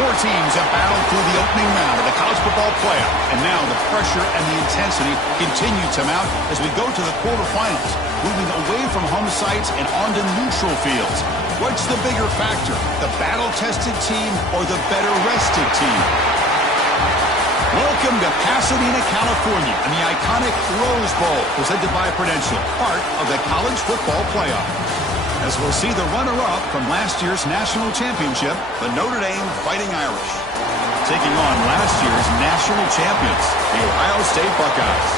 Four teams have battled through the opening round of the college football playoff, and now the pressure and the intensity continue to mount as we go to the quarterfinals, moving away from home sites and onto neutral fields. What's the bigger factor, the battle-tested team or the better-rested team? Welcome to Pasadena, California, and the iconic Rose Bowl, presented by Prudential, part of the college football playoff. As we'll see the runner-up from last year's national championship, the Notre Dame Fighting Irish, taking on last year's national champions, the Ohio State Buckeyes.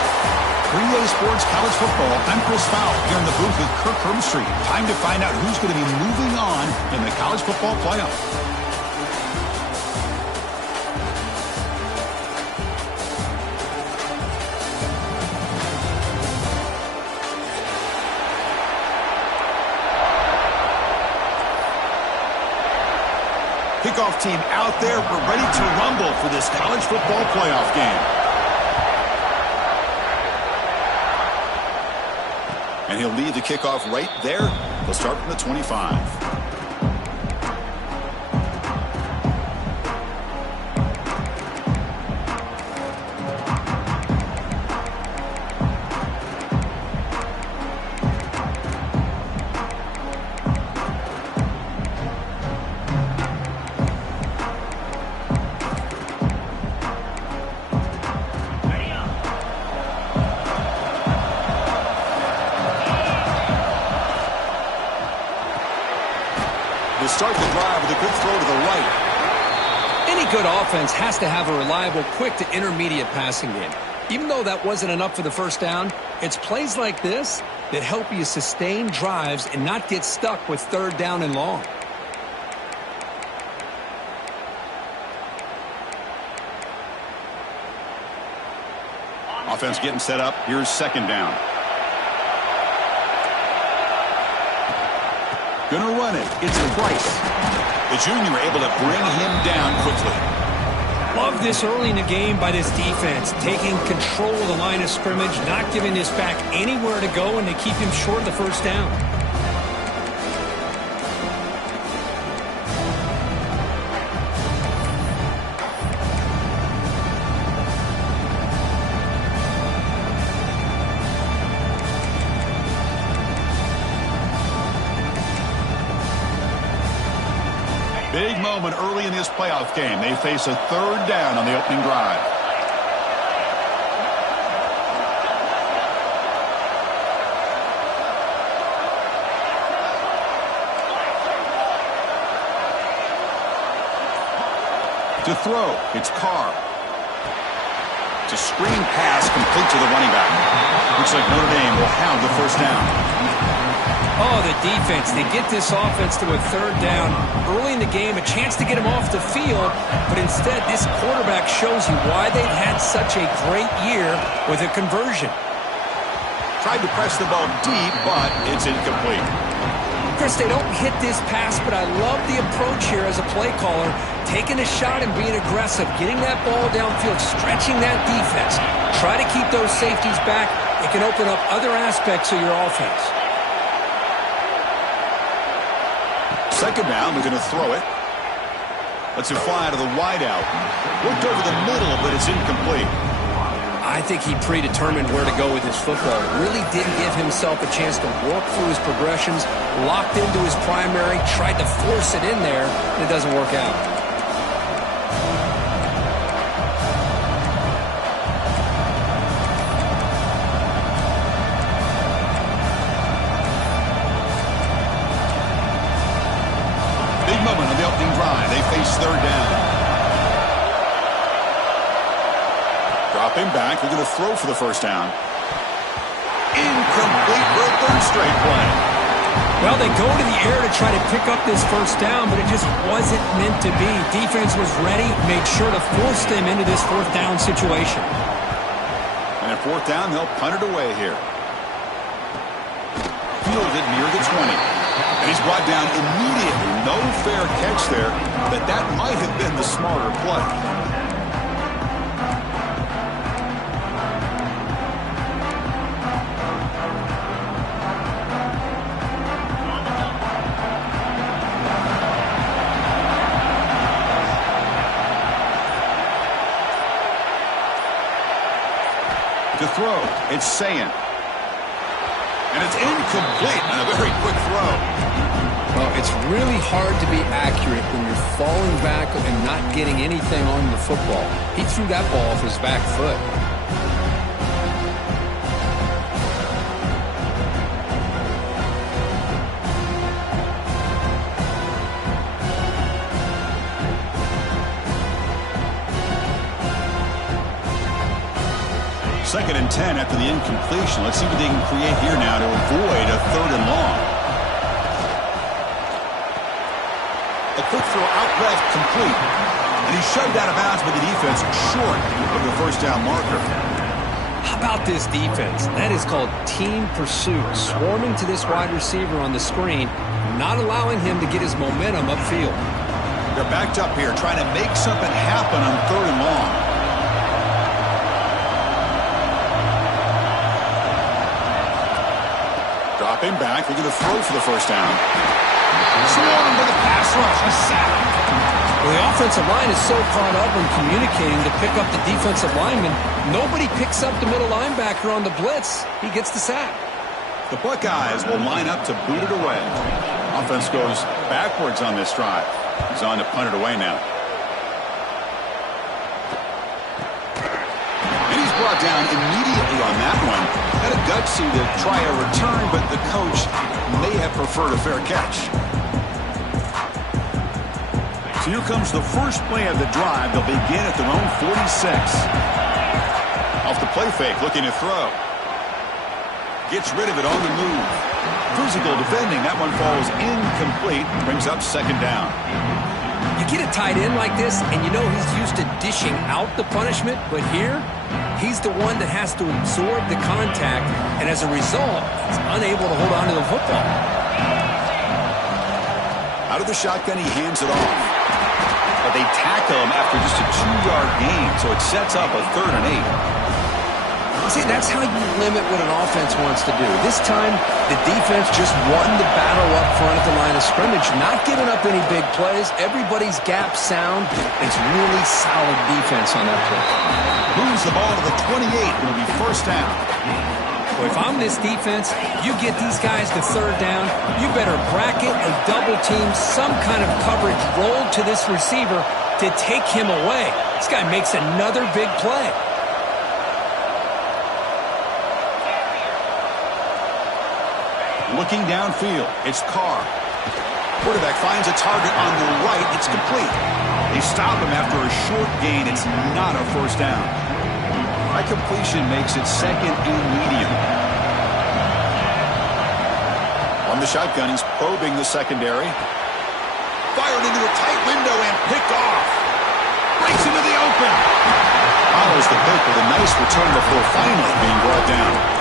3A Sports College Football, I'm Chris Fowler, here in the booth with Kirk Herbstreit. Time to find out who's going to be moving on in the college football playoff. Kickoff team out there. We're ready to rumble for this college football playoff game. And he'll lead the kickoff right there. He'll start from the 25. We'll start the drive with a good throw to the right. Any good offense has to have a reliable, quick to intermediate passing game. Even though that wasn't enough for the first down, it's plays like this that help you sustain drives and not get stuck with third down and long. Offense getting set up. Here's second down. Gonna run it. It's Price. The junior able to bring him down quickly. Love this early in the game by this defense, taking control of the line of scrimmage, not giving this back anywhere to go, and they keep him short of the first down. Big moment early in this playoff game. They face a third down on the opening drive. To throw, it's Carr. It's a screen pass complete to the running back. Looks like Notre Dame will have the first down. Oh, the defense. They get this offense to a third down early in the game, a chance to get him off the field, but instead this quarterback shows you why they've had such a great year with a conversion. Tried to press the ball deep, but it's incomplete. Chris, they don't hit this pass, but I love the approach here as a play caller, taking a shot and being aggressive, getting that ball downfield, stretching that defense. Try to keep those safeties back. It can open up other aspects of your offense. Second down, they're going to throw it. Lets it fly out of the wideout. Looked over the middle, but it's incomplete. I think he predetermined where to go with his football. Really didn't give himself a chance to work through his progressions, locked into his primary, tried to force it in there, and it doesn't work out. Moment on the opening drive. They face third down. Dropping back. They're going to throw for the first down. Incomplete for a third straight play. Well, they go to the air to try to pick up this first down, but it just wasn't meant to be. Defense was ready, made sure to force them into this fourth down situation. And at fourth down, they'll punt it away here. Fielded near the 20. And he's brought down immediately. No fair catch there, but that might have been the smarter play. throw. It's Sayin. And it's incomplete on a very quick throw. Well, it's really hard to be accurate when you're falling back and not getting anything on the football. He threw that ball off his back foot. Second and 10 after the incompletion. Let's see what they can create here now to avoid a 3rd and long. A quick throw out left, complete. And he's shoved out of bounds by the defense short of the first down marker. How about this defense? That is called team pursuit. Swarming to this wide receiver on the screen, not allowing him to get his momentum upfield. They're backed up here trying to make something happen on 3rd and long. Dropping back, looking to throw for the first down. Swarmed by the pass rush, a sack. Well, the offensive line is so caught up in communicating to pick up the defensive lineman, nobody picks up the middle linebacker on the blitz. He gets the sack. The Buckeyes will line up to boot it away. Offense goes backwards on this drive. He's on to punt it away now. And he's brought down immediately on that one. Had a gutsy to try a return, but the coach may have preferred a fair catch. So here comes the first play of the drive. They'll begin at their own 46. Off the play fake, looking to throw. Gets rid of it on the move. Physical defending. That one falls incomplete. Brings up 2nd down. You get a tight end like this, and you know he's used to dishing out the punishment, but here, he's the one that has to absorb the contact, and as a result, he's unable to hold on to the football. Out of the shotgun, he hands it off. But they tackle him after just a 2-yard gain, so it sets up a 3rd and 8. See, that's how you limit what an offense wants to do. This time, the defense just won the battle up front at the line of scrimmage, not giving up any big plays. Everybody's gap sound. It's really solid defense on that play. Moves the ball to the 28. It'll be first down. Well, if I'm this defense, you get these guys to 3rd down, you better bracket or double team some kind of coverage rolled to this receiver to take him away. This guy makes another big play. Looking downfield, it's Carr. Quarterback finds a target on the right. It's complete. They stop him after a short gain. It's not a first down. High completion makes it 2nd and medium. On the shotgun, he's probing the secondary. Fired into a tight window and picked off. Breaks into the open. Follows the pick with a nice return before finally being brought down.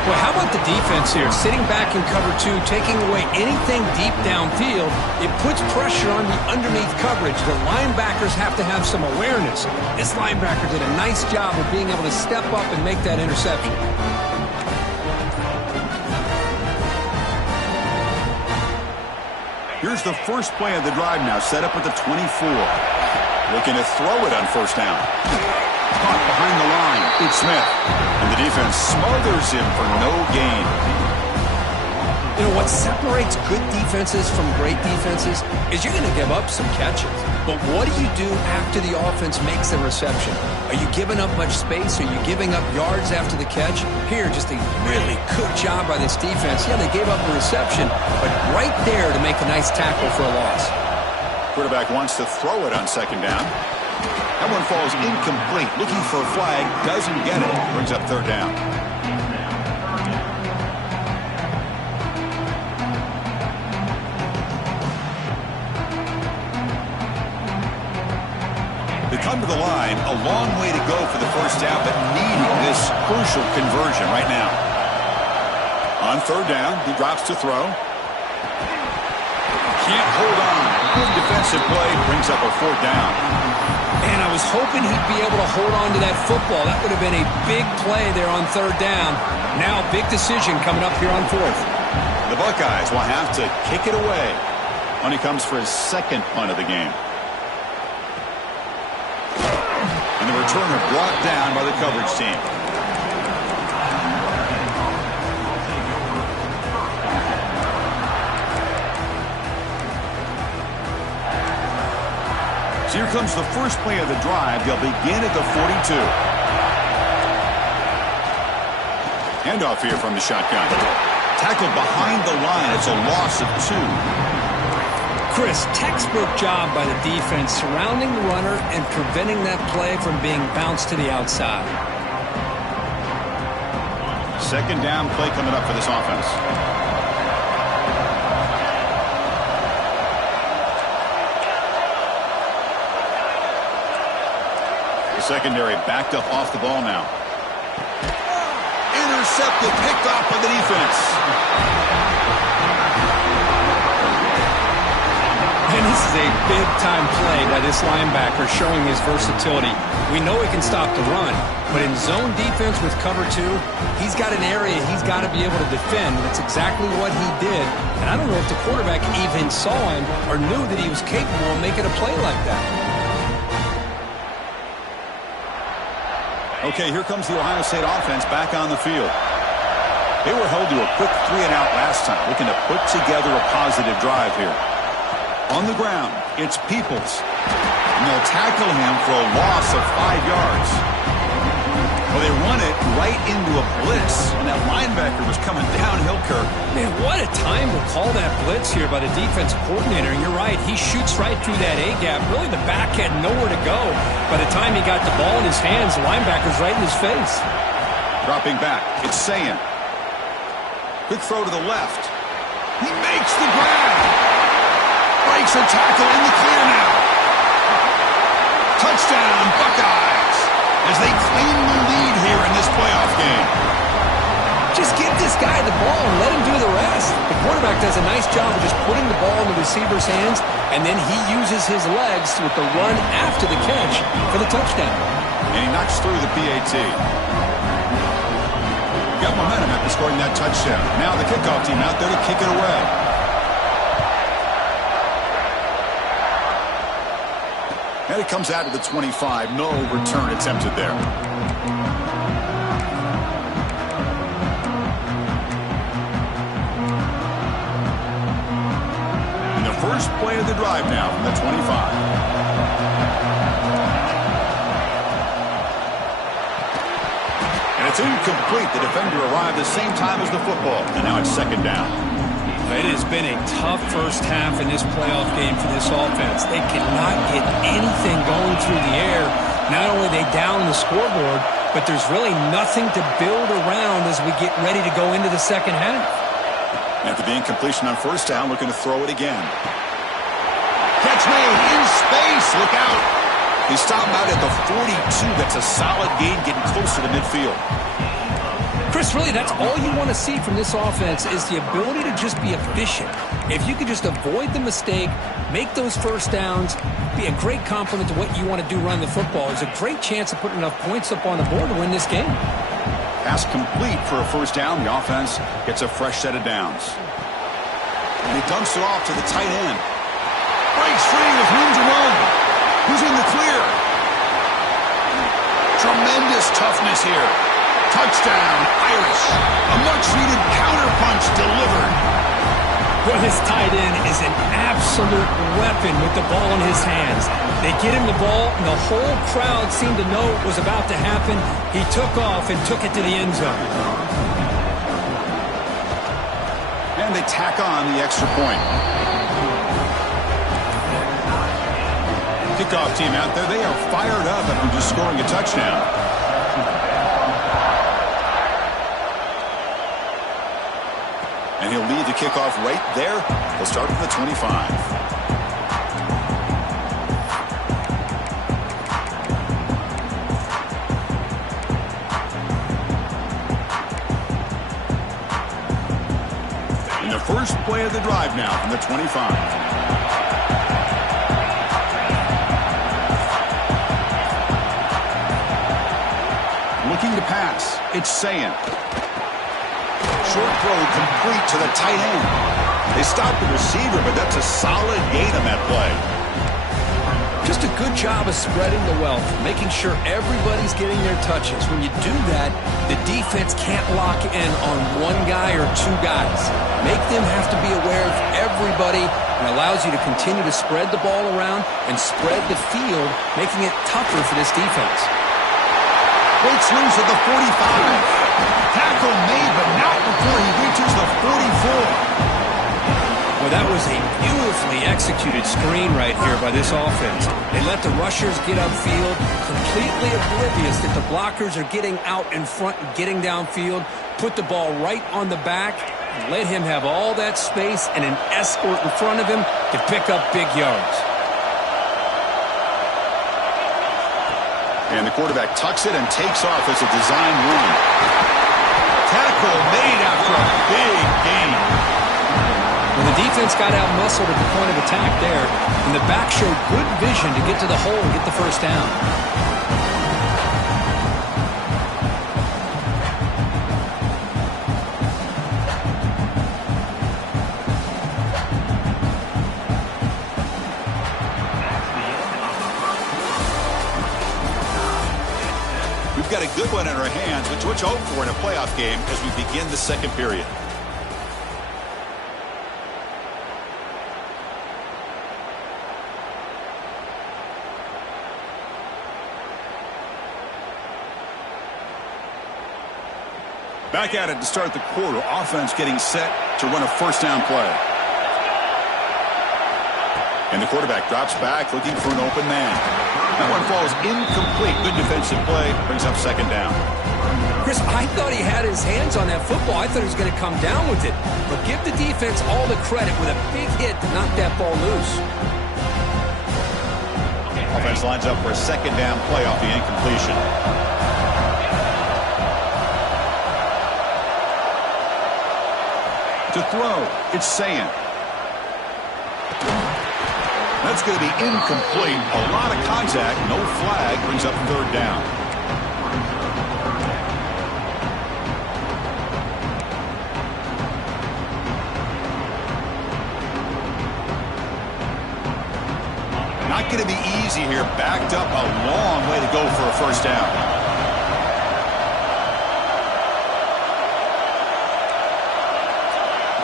Well, how about the defense here? Sitting back in cover 2, taking away anything deep downfield, it puts pressure on the underneath coverage. The linebackers have to have some awareness. This linebacker did a nice job of being able to step up and make that interception. Here's the first play of the drive now, set up at the 24. Looking to throw it on first down. Caught behind the line. It's Smith. And the defense smothers him for no gain. You know, what separates good defenses from great defenses is you're going to give up some catches. But what do you do after the offense makes the reception? Are you giving up much space? Are you giving up yards after the catch? Here, just a really good job by this defense. Yeah, they gave up the reception, but right there to make a nice tackle for a loss. Quarterback wants to throw it on 2nd down. That one falls incomplete. Looking for a flag. Doesn't get it. Brings up 3rd down. They come to the line. A long way to go for the first down, but needing this crucial conversion right now. On 3rd down, he drops to throw. Can't hold on. Good defensive play. Brings up a 4th down. And I was hoping he'd be able to hold on to that football. That would have been a big play there on 3rd down. Now, big decision coming up here on 4th. The Buckeyes will have to kick it away when he comes for his 2nd punt of the game. And the returner brought down by the coverage team. So here comes the first play of the drive. They'll begin at the 42. Handoff here from the shotgun. Tackled behind the line. It's a loss of 2. Chris, textbook job by the defense surrounding the runner and preventing that play from being bounced to the outside. Second down play coming up for this offense. The secondary backed up off the ball now. Intercepted, picked off by the defense. And this is a big-time play by this linebacker showing his versatility. We know he can stop the run, but in zone defense with cover 2, he's got an area he's got to be able to defend. That's exactly what he did. And I don't know if the quarterback even saw him or knew that he was capable of making a play like that. Okay, here comes the Ohio State offense back on the field. They were held to a quick 3-and-out last time, looking to put together a positive drive here. On the ground, it's Peoples. And they'll tackle him for a loss of 5 yards. Well, they run it right into a blitz, and that linebacker was coming downhill, Kirk. Man, what a time to call that blitz here by the defensive coordinator. And you're right, he shoots right through that A-gap. Really, the back had nowhere to go. By the time he got the ball in his hands, the linebacker's right in his face. Dropping back, it's Sayin. Quick throw to the left. He makes the grab. Breaks a tackle in the clear now. Touchdown, Buckeyes, as they claim the lead here in this playoff game. Just give this guy the ball and let him do the rest. The quarterback does a nice job of just putting the ball in the receiver's hands, and then he uses his legs with the run after the catch for the touchdown. And he knocks through the PAT. Got momentum after scoring that touchdown. Now the kickoff team out there to kick it away. And it comes out to the 25. No return attempted there. And the first play of the drive now from the 25. And it's incomplete. The defender arrived the same time as the football. And now it's second down. It has been a tough first half in this playoff game for this offense. They cannot get anything going through the air. Not only are they down the scoreboard, but there's really nothing to build around as we get ready to go into the second half. After the incompletion on first down, looking to throw it again. Catch made in space. Look out. He stopped out at the 42. That's a solid gain, getting closer to midfield. Chris, really, that's all you want to see from this offense is the ability to just be efficient. If you can just avoid the mistake, make those first downs, be a great compliment to what you want to do running the football. There's a great chance of putting enough points up on the board to win this game. Pass complete for a first down. The offense gets a fresh set of downs. And he dumps it off to the tight end. Breaks free with room to run. Who's in the clear? Tremendous toughness here. Touchdown, Irish. A much-needed counterpunch delivered. Well, this tight end is an absolute weapon with the ball in his hands. They get him the ball, and the whole crowd seemed to know what was about to happen. He took off and took it to the end zone. And they tack on the extra point. Kickoff team out there, they are fired up after just scoring a touchdown. And he'll lead the kickoff right there. He'll start from the 25. And the first play of the drive now from the 25. Looking to pass. It's Sayin. Short throw complete to the tight end. They stopped the receiver, but that's a solid gain on that play. Just a good job of spreading the wealth, making sure everybody's getting their touches. When you do that, the defense can't lock in on one guy or two guys. Make them have to be aware of everybody, and allows you to continue to spread the ball around and spread the field, making it tougher for this defense. Breaks loose at the 45. Tackle made, but not before he reaches the 44. Well, that was a beautifully executed screen right here by this offense. They let the rushers get upfield, completely oblivious that the blockers are getting out in front and getting downfield, put the ball right on the back, and let him have all that space and an escort in front of him to pick up big yards. And the quarterback tucks it and takes off as a design run. Tackle made after a big gain. Well, the defense got out-muscled at the point of attack there, and the back showed good vision to get to the hole and get the first down. We've got a good one in our hands, which to hope for in a playoff game as we begin the second period. Back at it to start the quarter. Offense getting set to run a first down play. And the quarterback drops back looking for an open man. That one falls incomplete. Good defensive play. Brings up second down. Chris, I thought he had his hands on that football. I thought he was going to come down with it. But give the defense all the credit with a big hit to knock that ball loose. Offense lines up for a second down play off the incompletion. To throw, it's Sayan. That's going to be incomplete. A lot of contact, no flag, brings up third down. Not going to be easy here. Backed up a long way to go for a first down.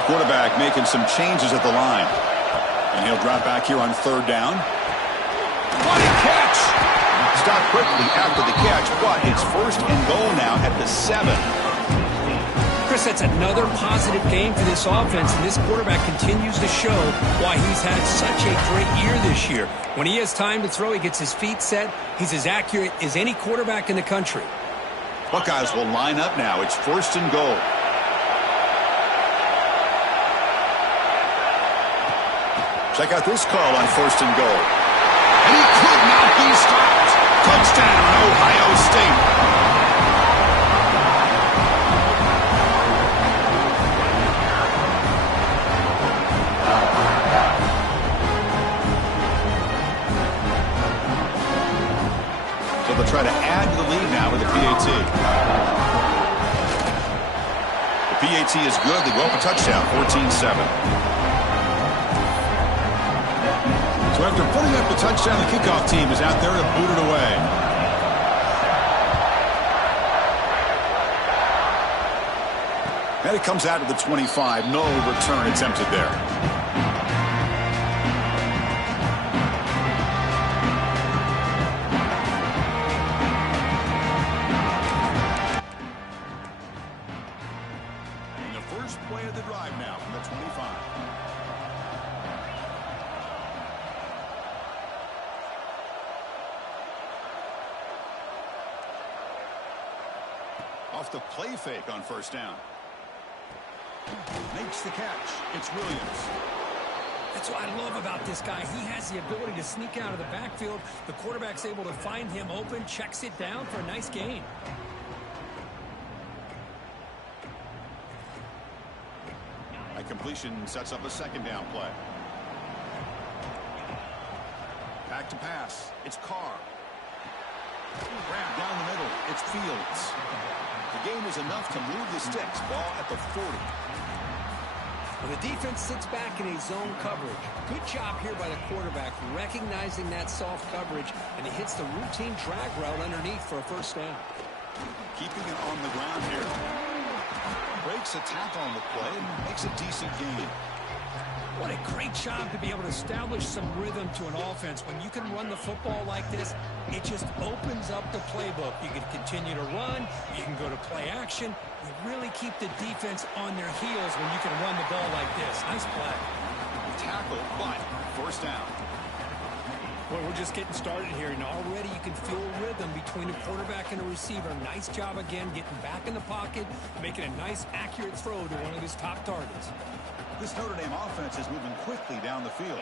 Quarterback making some changes at the line. And he'll drop back here on third down. What a catch! Stopped quickly after the catch, but it's first and goal now at the 7. Chris, that's another positive game for this offense, and this quarterback continues to show why he's had such a great year this year. When he has time to throw, he gets his feet set. He's as accurate as any quarterback in the country. Buckeyes will line up now. It's first and goal. Check out this call on first and goal. And he could not be stopped. Touchdown, Ohio State. So they'll try to add to the lead now with the PAT. The PAT is good. They go up a touchdown, 14-7. So after putting up the touchdown, the kickoff team is out there to boot it away. And it comes out to the 25. No return attempted there. And the first play of the drive now from the 25. Off the play fake on first down. Makes the catch. It's Williams. That's what I love about this guy. He has the ability to sneak out of the backfield. The quarterback's able to find him open, checks it down for a nice gain. A completion sets up a second down play. Back to pass. It's Carr. Grab down the middle. It's Fields. The game is enough to move the sticks. Ball at the 40. Well, the defense sits back in a zone coverage. Good job here by the quarterback, recognizing that soft coverage, and he hits the routine drag route underneath for a first down. Keeping it on the ground here. Breaks a tackle on the play and makes a decent gain. What a great job to be able to establish some rhythm to an offense. When you can run the football like this, it just opens up the playbook. You can continue to run. You can go to play action. You really keep the defense on their heels when you can run the ball like this. Nice play. Tackle, but first down. Well, we're just getting started here, and already you can feel rhythm between the quarterback and the receiver. Nice job again getting back in the pocket, making a nice, accurate throw to one of his top targets. This Notre Dame offense is moving quickly down the field.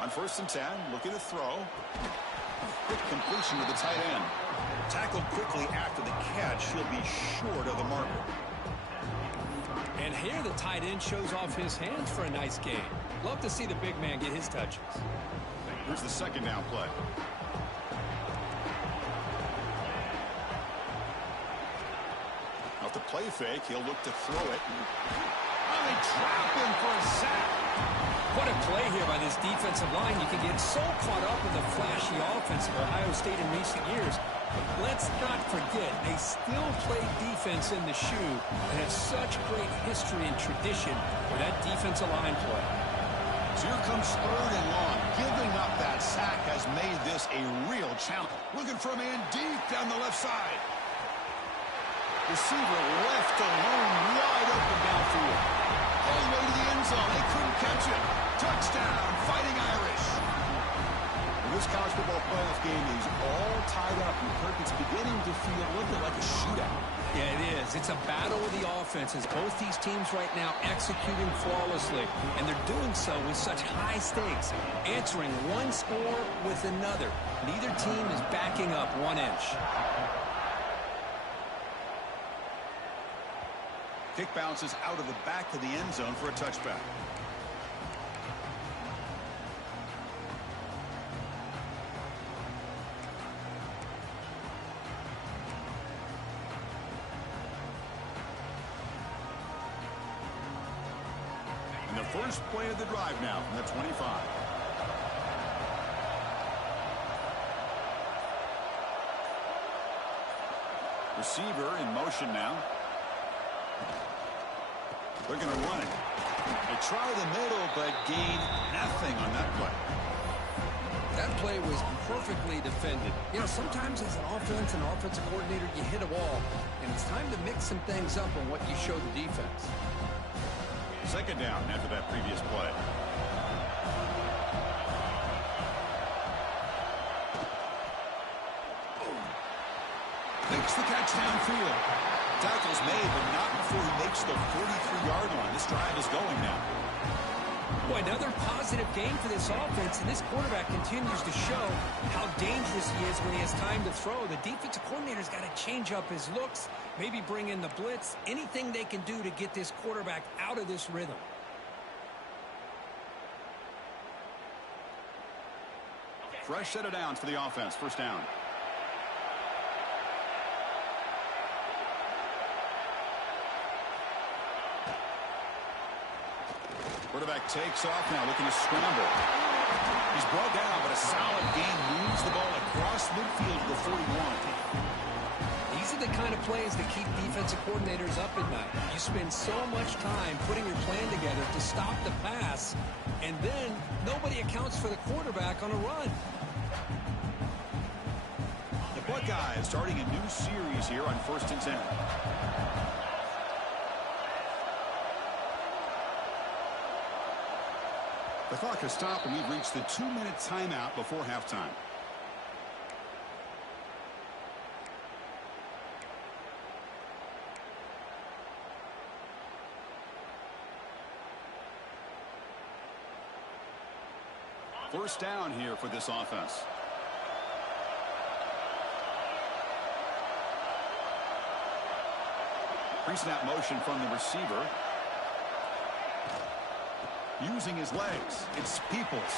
On 1st and 10, looking to throw. Quick completion to the tight end. Tackled quickly after the catch. He'll be short of the marker. And here the tight end shows off his hands for a nice gain. Love to see the big man get his touches. Here's the second down play. Off the play fake, he'll look to throw it. Oh, they trap him for a sack. What a play here by this defensive line. You can get so caught up in the flashy offense of Ohio State in recent years. But let's not forget, they still play defense in the shoe and have such great history and tradition for that defensive line play. So here comes 3rd and long. Giving up that sack has made this a real challenge. Looking for a man deep down the left side. Receiver left alone, wide open downfield. All the way to the end zone. They couldn't catch it. Touchdown, Fighting Irish. This college football playoff game is all tied up, and Kirk, it's beginning to feel a little bit like a shootout. Yeah, it is. It's a battle of the offenses. Both these teams right now executing flawlessly, and they're doing so with such high stakes, answering one score with another. Neither team is backing up 1 inch. Kick bounces out of the back of the end zone for a touchback. And the first play of the drive now from the 25. Receiver in motion now. They're going to run it. They try the middle, but gain nothing on that play. That play was perfectly defended. You know, sometimes as an offensive coordinator, you hit a wall, and it's time to mix some things up on what you show the defense. Second down after that previous play. Makes the catch downfield. Tackle's made, but not before he makes the 43-yard line. This drive is going now. Boy, another positive game for this offense, and this quarterback continues to show how dangerous he is when he has time to throw. The defensive coordinator's got to change up his looks, maybe bring in the blitz, anything they can do to get this quarterback out of this rhythm. Fresh set of downs for the offense. First down. Quarterback takes off now, looking to scramble. He's brought down, but a solid gain moves the ball across midfield to the 41. These are the kind of plays that keep defensive coordinators up at night. You spend so much time putting your plan together to stop the pass, and then nobody accounts for the quarterback on a run. The Buckeyes starting a new series here on 1st and 10. The clock has stopped, and we've reached the 2-minute timeout before halftime. First down here for this offense. Pre-snap motion from the receiver. Using his legs, it's Peoples.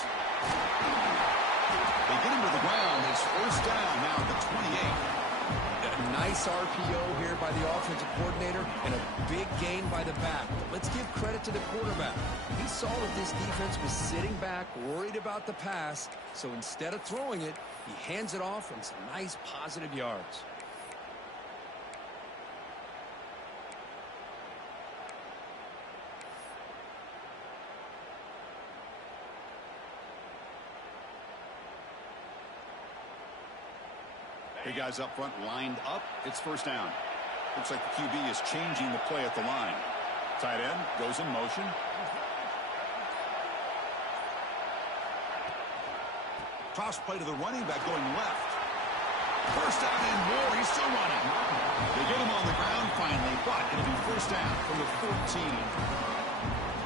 They get him to the ground. It's first down now at the 28. A nice RPO here by the offensive coordinator and a big gain by the back. But let's give credit to the quarterback. He saw that this defense was sitting back, worried about the pass. So instead of throwing it, he hands it off and some nice positive yards. Big guys up front lined up. It's first down. Looks like the QB is changing the play at the line. Tight end goes in motion. Toss play to the running back going left. First down and more. He's still running. They get him on the ground finally, but it'll be first down from the 14.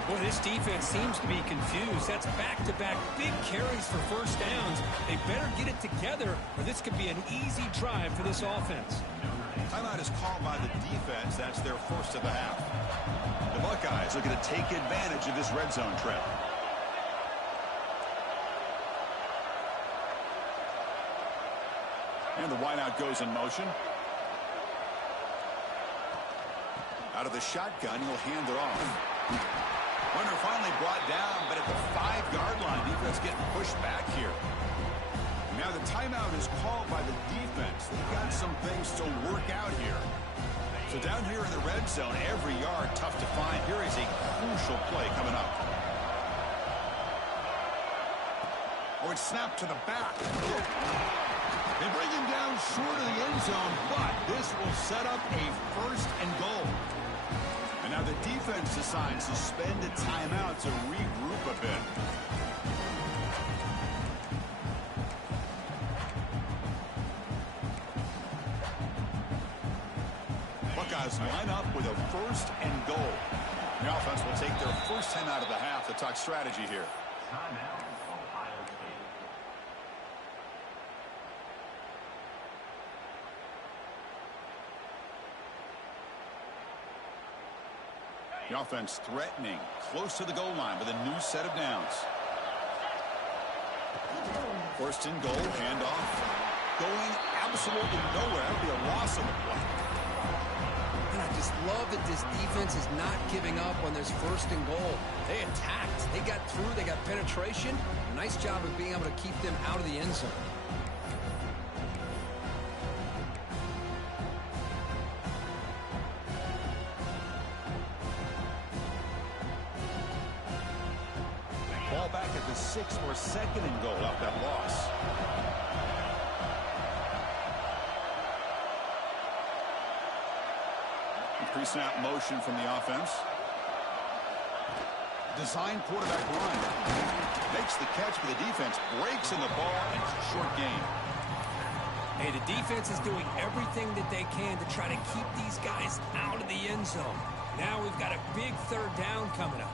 Boy, this defense seems to be confused. That's back-to-back big carries for first downs. They better get it together, or this could be an easy drive for this offense. Timeout is called by the defense. That's their first of the half. The Buckeyes looking to take advantage of this red zone trip. And the wideout goes in motion. Out of the shotgun, he'll hand it off. Runner finally brought down, but at the 5-yard line, defense getting pushed back here. Now the timeout is called by the defense. They've got some things to work out here. So down here in the red zone, every yard tough to find. Here is a crucial play coming up. Oh, it's snapped to the back. They bring him down short of the end zone, but this will set up a first and goal. And now the defense decides to spend a timeout to regroup a bit. Buckeyes line up with a first and goal. The offense will take their first 10 out of the half to talk strategy here. Timeout, Ohio State. The offense threatening, close to the goal line with a new set of downs. First and goal, handoff. Going absolutely nowhere. That'll be a loss of the play. And I just love that this defense is not giving up on this first and goal. They attacked. They got through. They got penetration. Nice job of being able to keep them out of the end zone. Ball back at the 6 for second and goal off that loss. Pre-snap motion from the offense. Design quarterback run. Makes the catch, but the defense breaks in the ball and short gain. Hey, the defense is doing everything that they can to try to keep these guys out of the end zone. Now we've got a big third down coming up.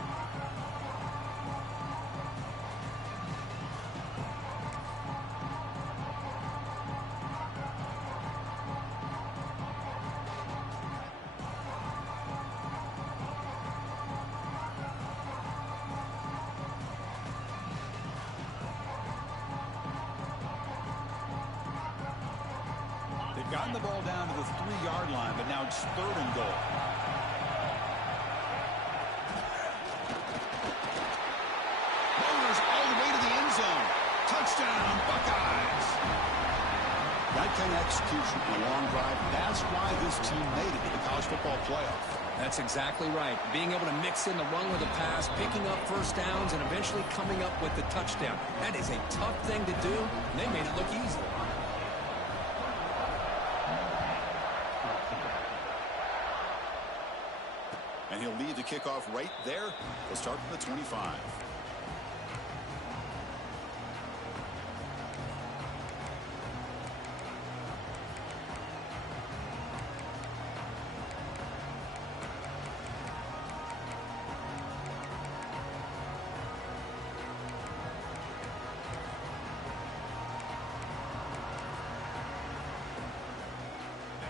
Gotten the ball down to the 3-yard line, but now it's third and goal. Motors all the way to the end zone. Touchdown, Buckeyes. That kind of execution on a long drive, that's why this team made it to the college football playoff. That's exactly right. Being able to mix in the run with the pass, picking up first downs, and eventually coming up with the touchdown. That is a tough thing to do, and they made it look easy. And he'll lead the kickoff right there. They'll start from the 25.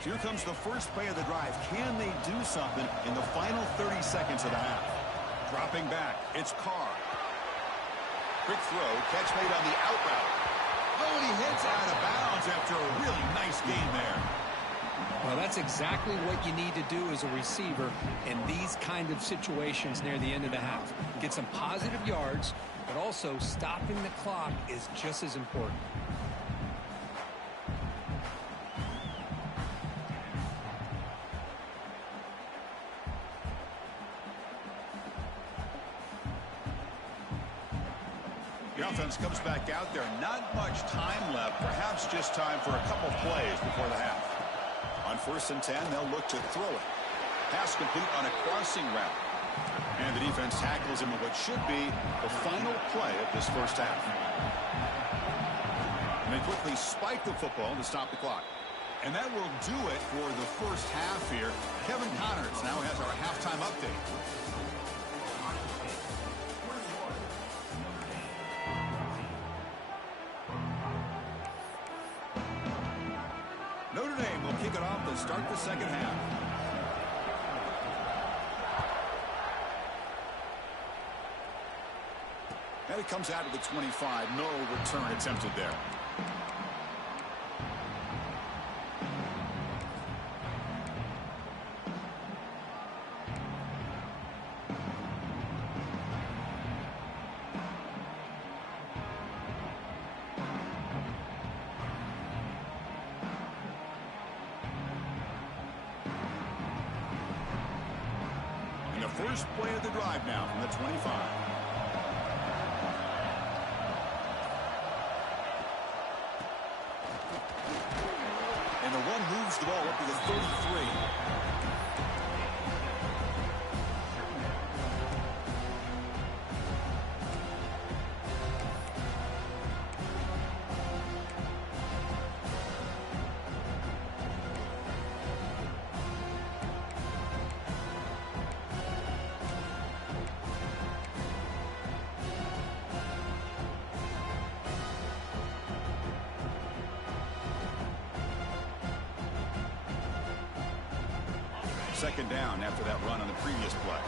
Here comes the first play of the drive. Can they do something in the final 30 seconds of the half? Dropping back, it's Carr. Quick throw, catch made on the out route. Oh, and he heads out of bounds after a really nice gain there. Well, that's exactly what you need to do as a receiver in these kind of situations near the end of the half. Get some positive yards, but also stopping the clock is just as important. The offense comes back out there. Not much time left. Perhaps just time for a couple plays before the half. On 1st and 10, they'll look to throw it. Pass complete on a crossing route. And the defense tackles him in what should be the final play of this first half. And they quickly spike the football to stop the clock. And that will do it for the first half here. Kevin Connors now has our halftime update. Notre Dame will kick it off to start the second half. And it comes out of the 25. No return attempted there. First play of the drive now from the 25. And the one moves the ball up to the 33. Second down after that run on the previous play.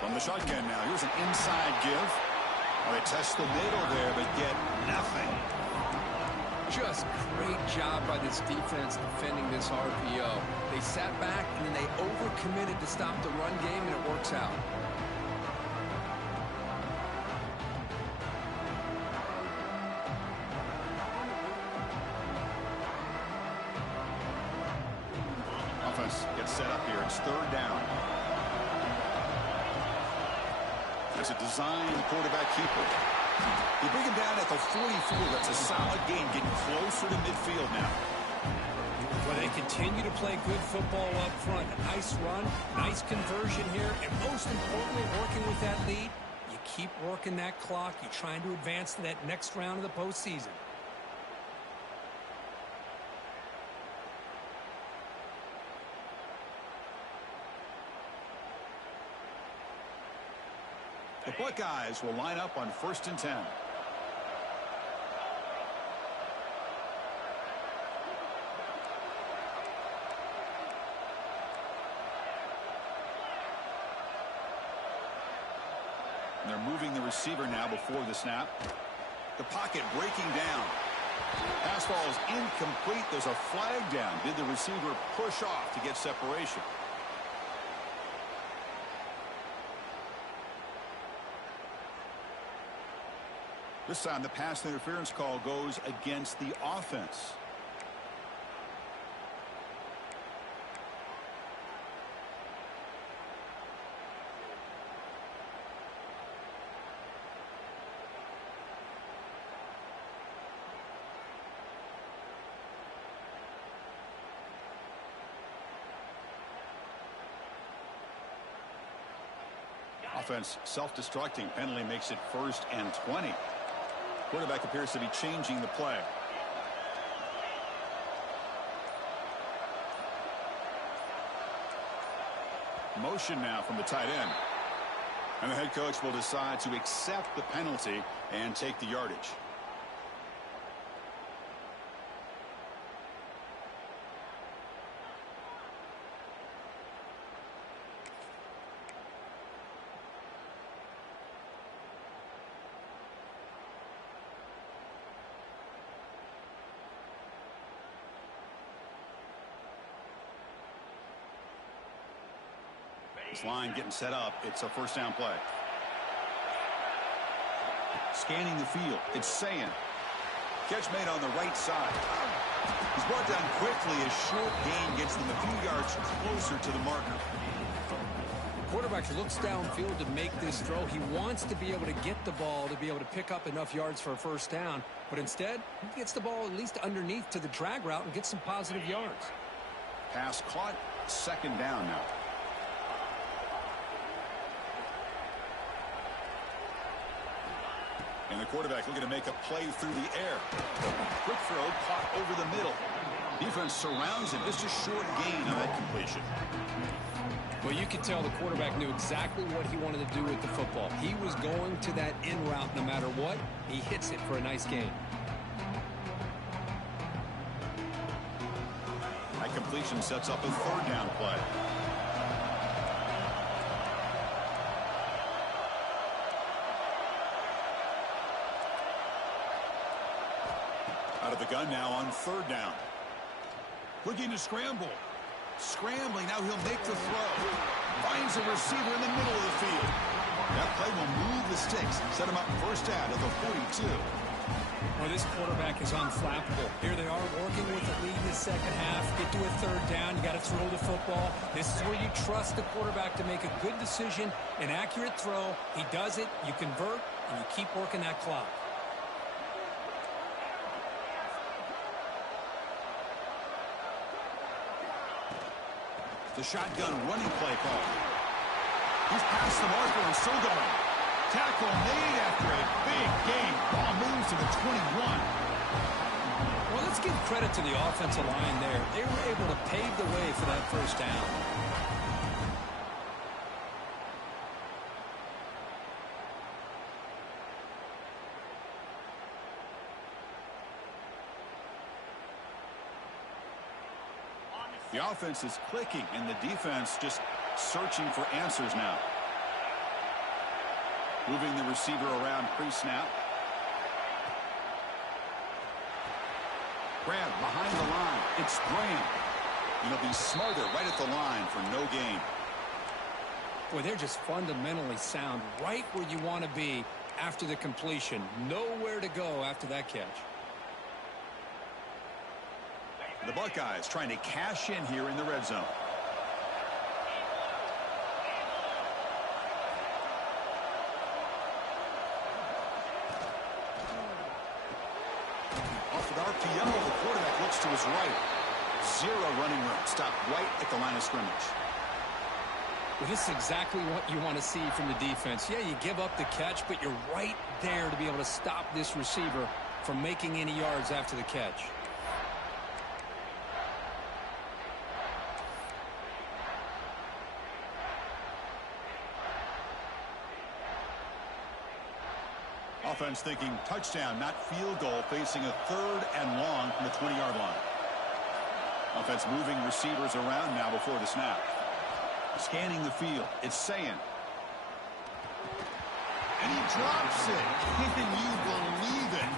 From the shotgun now, here's an inside give. Oh, they test the middle there, but get nothing. Just great job by this defense defending this RPO. They sat back and then they overcommitted to stop the run game, and it works out. Offense gets set up here. It's third down. That's a design quarterback keeper. They bring him down at the 44. That's a solid gain, getting closer to midfield now. Well, they continue to play good football up front. A nice run, nice conversion here, and most importantly, working with that lead, you keep working that clock. You're trying to advance to that next round of the postseason. The Buckeyes will line up on 1st and 10. And they're moving the receiver now before the snap. The pocket breaking down. Pass ball is incomplete. There's a flag down. Did the receiver push off to get separation? This time the pass interference call goes against the offense. Offense self-destructing. Penalty makes it 1st and 20. Quarterback appears to be changing the play. Motion now from the tight end. And the head coach will decide to accept the penalty and take the yardage. This line getting set up. It's a first down play. Scanning the field. It's saying. Catch made on the right side. He's brought down quickly. A short gain gets them a few yards closer to the marker. Quarterback looks downfield to make this throw. He wants to be able to get the ball to be able to pick up enough yards for a first down. But instead, he gets the ball at least underneath to the drag route and gets some positive yards. Pass caught. Second down now. And the quarterback looking to make a play through the air. Quick throw caught over the middle. Defense surrounds him. Just a short gain on that completion. Well, you can tell the quarterback knew exactly what he wanted to do with the football. He was going to that in route no matter what. He hits it for a nice gain. That completion sets up a third down play. Out of the gun now on third down. Looking to scramble. Scrambling, now he'll make the throw. Finds a receiver in the middle of the field. That play will move the sticks. Set him up first down at the 42. Well, this quarterback is unflappable. Here they are working with the lead in the second half. Get to a third down, you got to throw the football. This is where you trust the quarterback to make a good decision, an accurate throw. He does it, you convert, and you keep working that clock. The shotgun running play call. He's past the marker and still going. Tackle made after a big gain. Ball moves to the 21. Well, let's give credit to the offensive line there. They were able to pave the way for that first down. The offense is clicking, and the defense just searching for answers now. Moving the receiver around pre-snap. Grab behind the line. It's Graham. And he'll be smarter right at the line for no gain. Boy, they're just fundamentally sound right where you want to be after the completion. Nowhere to go after that catch. The Buckeyes trying to cash in here in the red zone. Off with RPO, the quarterback looks to his right. Zero running room. Stopped right at the line of scrimmage. Well, this is exactly what you want to see from the defense. Yeah, you give up the catch, but you're right there to be able to stop this receiver from making any yards after the catch. Offense thinking touchdown, not field goal, facing a third and long from the 20-yard line. Offense moving receivers around now before the snap. Scanning the field. It's saying. And he drops it. Can you believe it?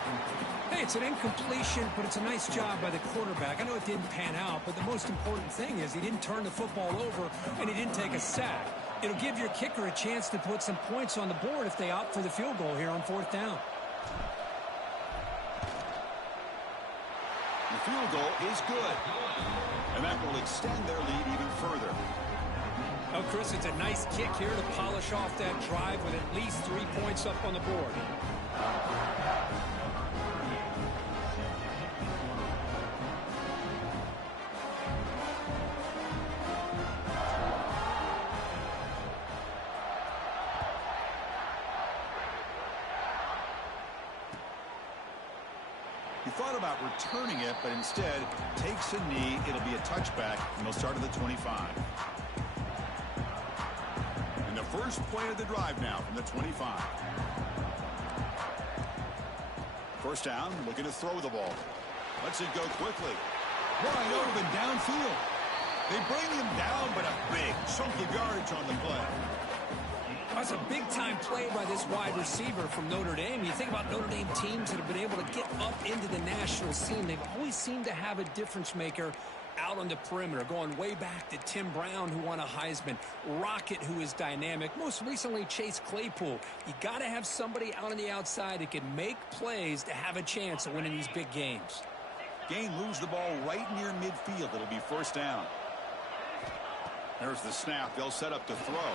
Hey, it's an incompletion, but it's a nice job by the quarterback. I know it didn't pan out, but the most important thing is he didn't turn the football over and he didn't take a sack. It'll give your kicker a chance to put some points on the board if they opt for the field goal here on fourth down. The field goal is good. And that will extend their lead even further. Oh, Chris, it's a nice kick here to polish off that drive with at least 3 points up on the board. He thought about returning it, but instead takes a knee. It'll be a touchback, and they'll start at the 25. And the first play of the drive now from the 25. First down, looking to throw the ball. Lets it go quickly. Wide open downfield. They bring him down, but a big chunk of yardage on the play. That's a big-time play by this wide receiver from Notre Dame. You think about Notre Dame teams that have been able to get up into the national scene. They've always seemed to have a difference maker out on the perimeter, going way back to Tim Brown, who won a Heisman, Rocket, who is dynamic, most recently Chase Claypool. You got to have somebody out on the outside that can make plays to have a chance of winning these big games. Gain moves the ball right near midfield. It'll be first down. There's the snap. They'll set up to throw.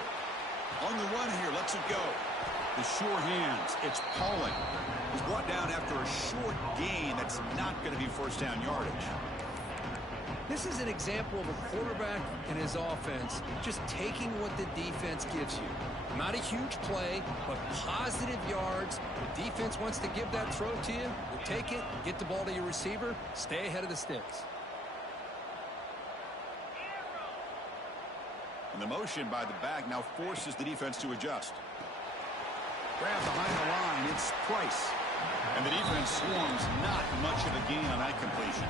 On the run here, lets it go. The sure hands. It's Pollard. He's brought down after a short gain. That's not going to be first down yardage. This is an example of a quarterback and his offense just taking what the defense gives you. Not a huge play, but positive yards. The defense wants to give that throw to you. You take it, get the ball to your receiver, stay ahead of the sticks. And the motion by the back now forces the defense to adjust. Grab behind the line. It's Price. And the defense swarms. Not much of a gain on that completion.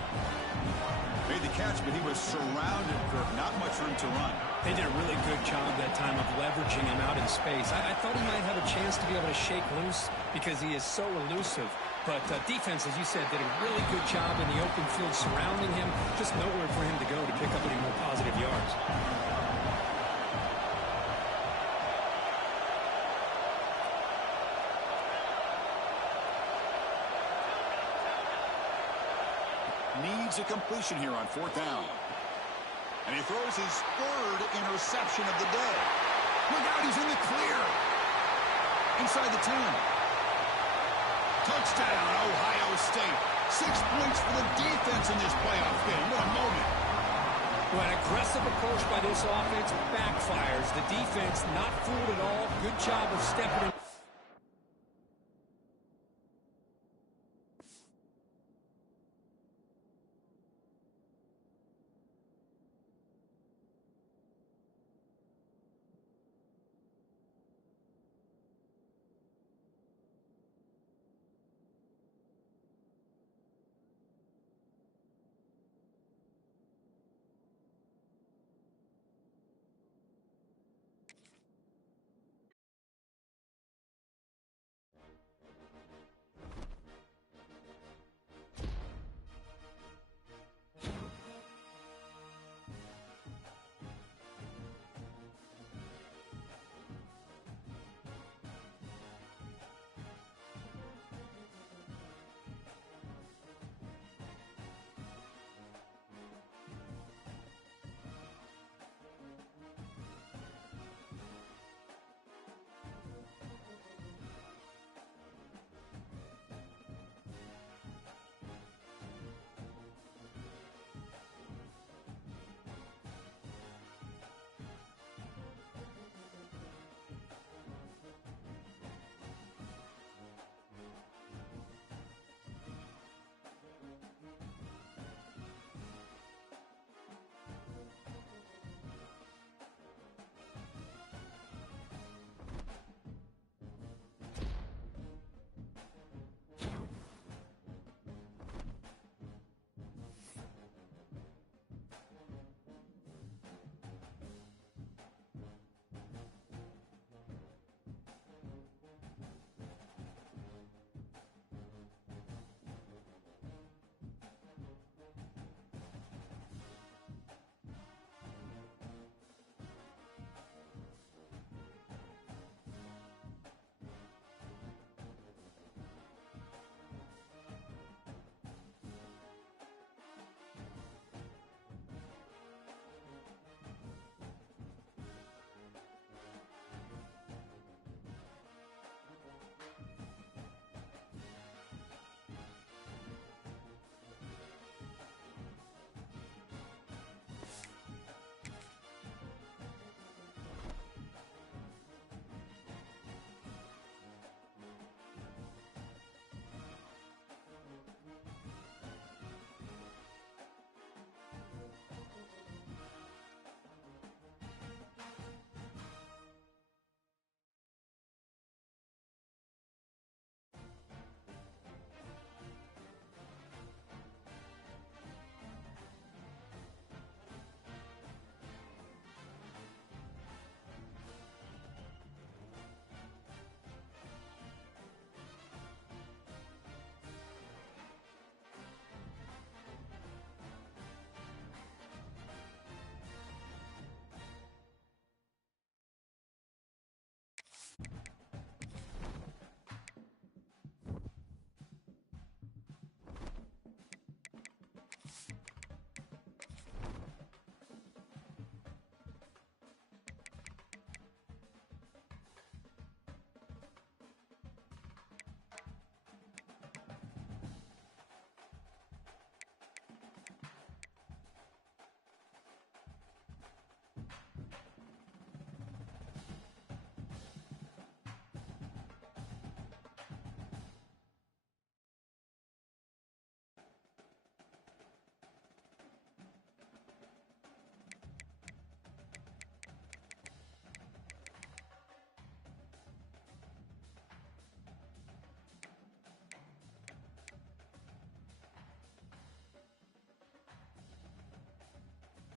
Made the catch, but he was surrounded for not much room to run. They did a really good job that time of leveraging him out in space. I thought he might have a chance to be able to shake loose because he is so elusive. But defense, as you said, did a really good job in the open field surrounding him. Just nowhere for him to go to pick up any more positive yards. Needs a completion here on fourth down. And he throws his third interception of the day. Look out, he's in the clear. Inside the 10. Touchdown, Ohio State. 6 points for the defense in this playoff game. What a moment. Well, an aggressive approach by this offense backfires. The defense not fooled at all. Good job of stepping in.